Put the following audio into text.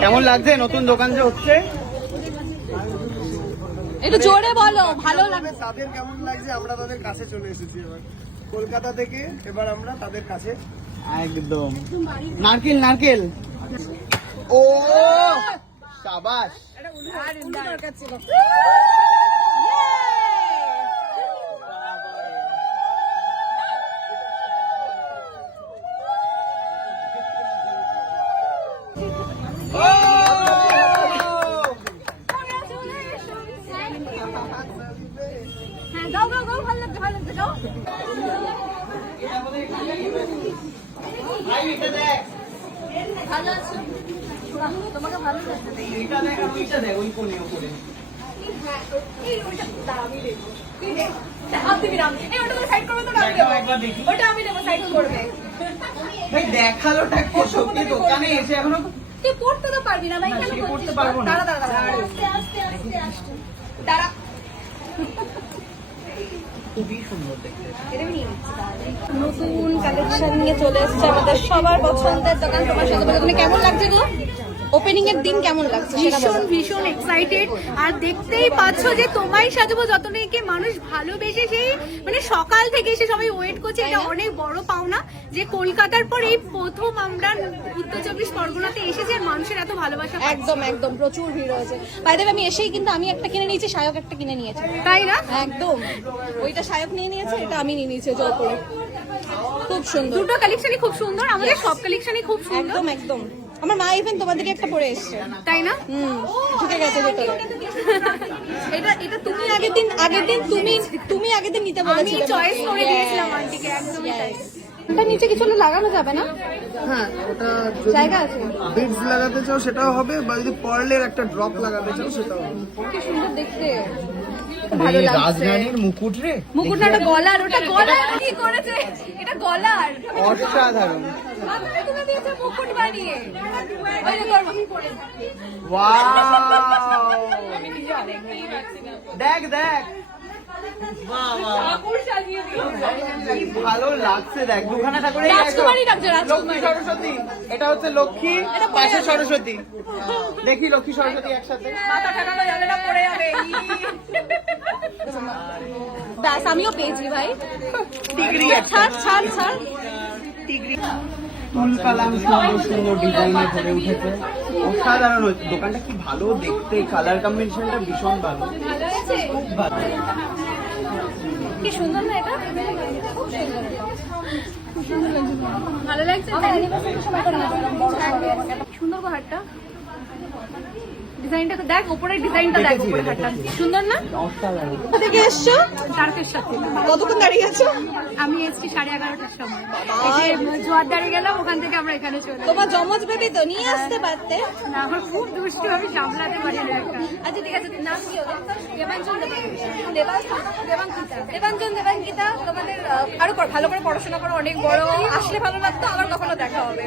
কেমন লাগছে? নতুন দোকান যে হচ্ছে? একটু জোরে বলো ভালো লাগে তাদের কেমন লাগছে? আমরা তাদের কাছে চলে এসেছি এবার। কলকাতা থেকে এবার আমরা তাদের কাছে একদম। নারকেল নারকেল। ও সাবাস। যাও যাও ভালো লাগছে ভালো লাগছে যাও ভালো আছো তোমাকে ভালো লাগছে এইটা দেখ ওইটা দেখ ওই কোণে ওপরে এই ওইটা দাঁড়া, আমি দেখব। এই দেখ, হাত দিবি না। এই ওটা তুমি side করবে তো না আমি দেখাও দেবো। একবার দেখি। ওটা আমি দেবো, side করবে। ভাই দেখালোটা সত্যি দোকানে এসে এখনও তুই পড়তে তো পারবি না, ভাই, কেন করছিস? পারব দাঁড়া, দাঁড়া, দাঁড়া। আস্তে, আস্তে, আস্তে, আস্তে। দাঁড়া। খুবই সুন্দর দেখতে এটা আমি নিয়ে নিচ্ছি তাহলে। নতুন কালেকশন নিয়ে চলে এসছে আমাদের সবার পছন্দের দোকান। তোমার সাথে তুমি কেমন লাগছে গো? ওপেনিং এর দিন কেমন লাগছে ভীষণ ভীষণ এক্সাইটেড আর দেখতেই পাচ্ছ যে তোমায় সাজাবো যত নাকি মানুষ ভালোবেসে সেই মানে সকাল থেকে এসে সবাই ওয়েট করছে এটা অনেক বড় পাওনা যে কলকাতার পর এই প্রথম আমরা উত্তর চব্বিশ পরগনাতে এসেছি আর মানুষের এত ভালোবাসা একদম একদম প্রচুর ভিড় হয়েছে। বাইরে আমি এসেই কিন্তু আমি একটা কিনে নিয়েছি সায়ক একটা কিনে নিয়েছে। তাই না? একদম। ওইটা সায়ক নিয়ে নিয়েছে এটা আমি নিয়ে নিয়েছি জোর করে। খুব সুন্দর। দুটো কালেকশনই খুব সুন্দর আমাদের সব কালেকশনই খুব সুন্দর। একদম একদম। আমার মা ইভেন তোমাদেরকে একটা পরে এসছে। তাই না? হুম ঢুকে গেছে ভেতরে। এটা এটা তুমি আগের দিন আগের দিন তুমি তুমি আগের দিন নিতে আমি বলেছিলে। চয়েস করে দিয়েছিলাম আন্টিকে একদমই তাই। এটা নিচে কিছু হলে লাগানো যাবে না? হ্যাঁ ওটা জায়গা আছে। বিডস লাগাতে চাও সেটাও হবে বা যদি পার্লের একটা ড্রপ লাগাতে চাও সেটাও হবে। কি সুন্দর দেখতে। ভালো লাগছে। রাজরানীর মুকুট রে। মুকুটটা ওটা গলার ওটা গলার কি করেছে? গলার অসাধারণ। দেখ দেখ। ভালো লাগছে দেখ। দুখানা ঠাকুর। সরস্বতী। এটা হচ্ছে লক্ষ্মী পাশে সরস্বতী। দেখি লক্ষ্মী সরস্বতী একসাথে। মাথা ঠাকানো যাবে না পড়ে যাবে। ব্যাস আমিও পেয়েছি ভাই। ডিগ্রি ছাড় ছাড় ছাড়। ফুল কালাম সুন্দর সুন্দর ডিজাইনে ভরে উঠেছে। অসাধারণ হয়েছে। দোকানটা কি ভালো দেখতে? কালার কম্বিনেশনটা ভীষণ ভালো। কি সুন্দর না এটা? ভালো লাগছে? সুন্দর গো হাটটা ডিজাইনটা দেখ উপরের ডিজাইনটা দেখ উপরের সুন্দর না? কোথা থেকে এসছো? তারকের সাথে। কতক্ষণ দাঁড়িয়ে আছো? আমি এসেছি সাড়ে এগারোটার সময়। এসে জোয়ার দাঁড়িয়ে গেলাম ওখান থেকে আমরা এখানে চলে তোমার জমজ বেবি তো নিয়ে আসতে পারতে। না আমার খুব দুষ্টু আমি সামলাতে পারি না একটা। আচ্ছা ঠিক আছে নাম কি দেবাঞ্জন দেবাঞ্জন। দেবাঙ্কিতা। দেবাঞ্জন দেবাঙ্কিতা তোমাদের আরও ভালো করে পড়াশোনা করো অনেক বড়। আসলে ভালো লাগতো আবার কখনো দেখা হবে।